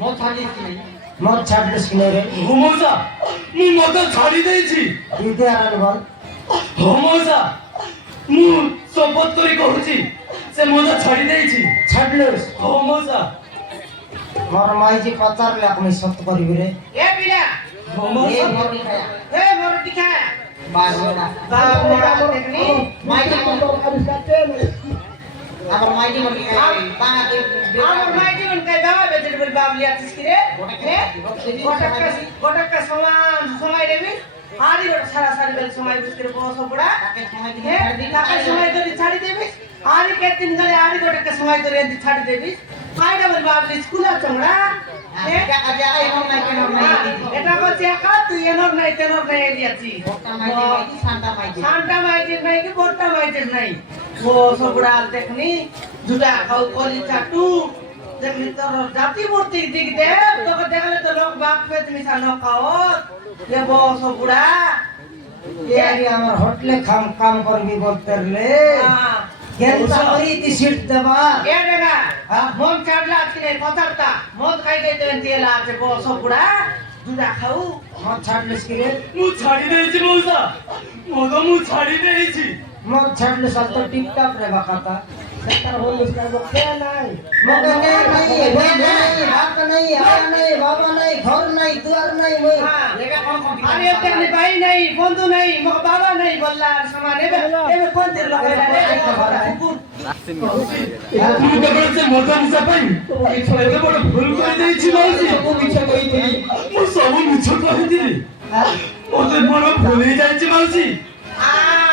মদ ছাড়িস কি নাই? মদ ছাড়লিস কি রে? মৌসা ମୁଁ ମଦ ଛାଡ଼ି ଦେଇଛି। দিদি আর বল। ହଁ ମଉସା ମୁଁ ଶପଥ କରି କହୁଛି ସେ ମଦ ଛାଡ଼ି ଦେଇଛି। ছাড়লিস? ହଁ ମଉସା। মোর মাইজি পচারলে আমি সত্য করিবি রে। এ বিলা ହଁ এ ମଉସା। মোর খায়া এ মরটি খায়া বাজনা বাপ মোরা দেখনি মাইজি তো কারিস কাটে আমার মাইজি মোর খায়া বাঙা আমার মাই জীবন কাই বাবা বেজের বল বাবলি আছিস কি রে গোটাকা সমান সময় দেবি আরি গোটা সারা সারি বেল সময় বুঝ করে বস পড়া তাকে সময় দিবি হ্যাঁ টাকা সময় ধরে ছাড়ি দেবি আরি কে তিন গলে আরি গোটাকা সময় ধরে এন্দি ছাড়ি দেবি কাইডা বল বাবলি স্কুল আছংরা টাকা জায়গা এমন নাই কেন নাই এটা বলছে একা তুই এনর নাই তেনর নাই এলিয়াছি বড়টা মাইজি সান্তা মাইজি সান্টা মাইজির নাই কি বড়টা মাইজির নাই ও সবড়া দেখনি জুটা খাও কলি চাটু দেখলি তোর জাতি মূর্তি দিক দে তোকে দেখলে তো লোক বাপ পে তুমি সানো খাও এ বস বুড়া এ আগে আমার হোটেলে কাম করবি বলতে রে কেনতা করি তি সিট দেবা এ দেগা মন চাটলা আজকে কথাটা মদ খাই গই দেন তেলা আছে বস বুড়া জুটা খাও মদ ছাড়লিস কি রে ମୁଁ ଛାଡ଼ି ଦେଇଛି ମଉସା। ମଦ ମୁଁ ଛାଡ଼ି ଦେଇଛି। মদ ছাড়লিস আর তো টিপটাপ রে বাকাতা সেটার হলিস কার বকে নাই মদ নাই নাই ভাই নাই বাপ নাই আয়া নাই বাবা নাই ঘর নাই দুয়ার নাই মই লেগা কোন কোন আরে তেমনি ভাই নাই বন্ধু নাই মগ বাবা নাই বললার সমান এবে কোন দের লগাইলা রে কুকুর ମୁଁ କେବଳ ସେ ମଦ ନିଶା ପାଇଁ ଏତେ ବଡ଼ ଭୁଲ କରିଦେଇଛି ମାଉସୀ। ମୁଁ ସବୁ ମିଛ କହିଥିଲି। ମୋତେ ବଡ଼ ଭୁଲ ହେଇଯାଇଛି ମାଉସୀ।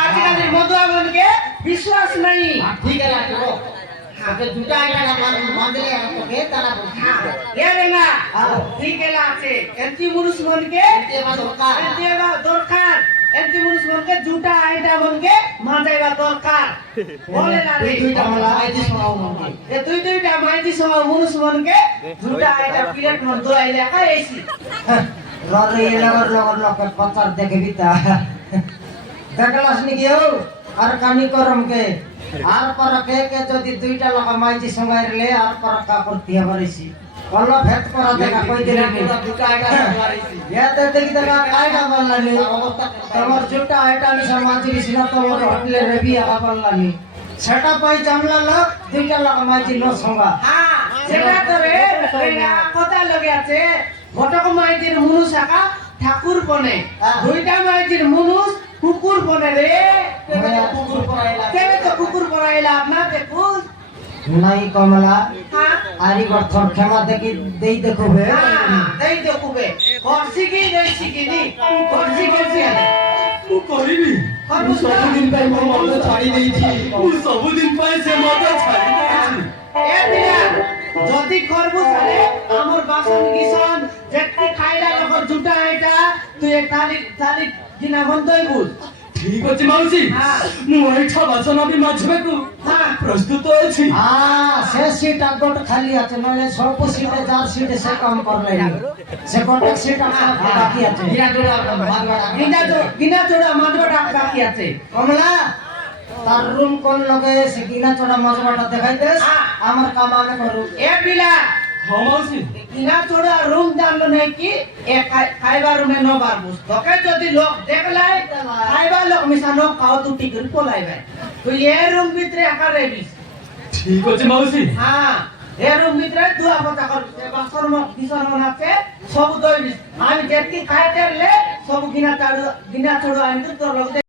আজকাল মধুয়া মনকে বিশ্বাস নাই ঠিক আছে রাখো আগে দুটা আইটা মানলে তোকে তারা এ রেঙ্গা ঠিক আছে এন্তি মুরুষ মনকে এবা দরকার এন্তিবা দরকার এন্তি মুরুষ মনকে জুটা আইটা মনকে মাজাইবা দরকার বলে না রে দুইটা মালা আইতি শোনাও মনকে এ দুইটা মাইজি সময় মুরুষ মনকে জুটা আইটা প্লেট মন দোয়াইলে খাইছি লরে লগর লগর পাচার দেখবি তা দেখলাস নি কেউ আর কানি করমকে আর পর কে যদি দুইটা লোক মাইজি সঙ্গাইরলে আর পর কা করতে হবারিছি কল ভেট করা দেখা কই দিলে দুটা আইটা সঙ্গাইছি ইয়াতে দেখি দেখা আইটা বললানি তোমার জুটা আইটা নি সমাজি বিছিনা তোমার হোটেলে রেবি আগা বললানি সেটা পাই জামলা লোক দুইটা লোক মাইজি নো সঙ্গা হ্যাঁ সেটা তো রে কথা লগে আছে ঘটক মাইজির মুনুষ আকা ঠাকুর বনে দুইটা মাইজির মুনুষ কুকুর বনে রে কুকুর পরাইলা কেবে তো কুকুর পরাইলা আপনার দেখুন নাই কমলা হ্যাঁ আরি গঠর ক্ষমা দেখি দেই দেখবে দেই দেখুবে করছি কি দেইছি কি নি করছি করছি ମୁଁ କରିବି। ମୁଁ ସବୁଦିନ ପାଇଁ ମୋ ମଦ ଛାଡ଼ି ଦେଇଛି। ମୁଁ ସବୁଦିନ ପାଇଁ ସେ ମଦ ଛାଡ଼ି ଦେଇଛି। এ বিয়া যদি করবো তাহলে আমার বাসন গিসন যেটি খাইলা লগর জুটা এটা তুই এক তারিখ দিনা বন্ধই বুঝ ଠିକ ଅଛି ମାଉସୀ। ମୁଁ ଏଇଠା ବାସନ ବି ମାଜିବାକୁ হ্যাঁ ପ୍ରସ୍ତୁତ ଅଛି। সে সিট আগট খালি আছে নইলে সব সিটে যার সিটে সে কাম করলে সে কটক সিট বাকি আছে গিনা চোড়া মাজবাটা বাকি আছে কমলা তার রুম কোন লগে সে গিনা চড়া মজবাটা দেখাই দে আমার কাম আমি করু এ বিলা ହଁ মাউসী। গিনা চোড়া রুম জানলো নাই কি এ খাইবা রুমে নবার বুঝ তোকে যদি লোক দেখলাই খাইবা লোক মিশা ন খাও তুই টিকিট পলাইবে তুই এ রুম ভিতরে একা রেবিস ଠିକ ଅଛି মাউসী। হ্যাঁ এ রুম ভিতরে দুয়া কথা কর বাসন বিছন আছে সব দইবিস আমি যেতি খাইতে সব গিনা চড়ো আমি তোর লগে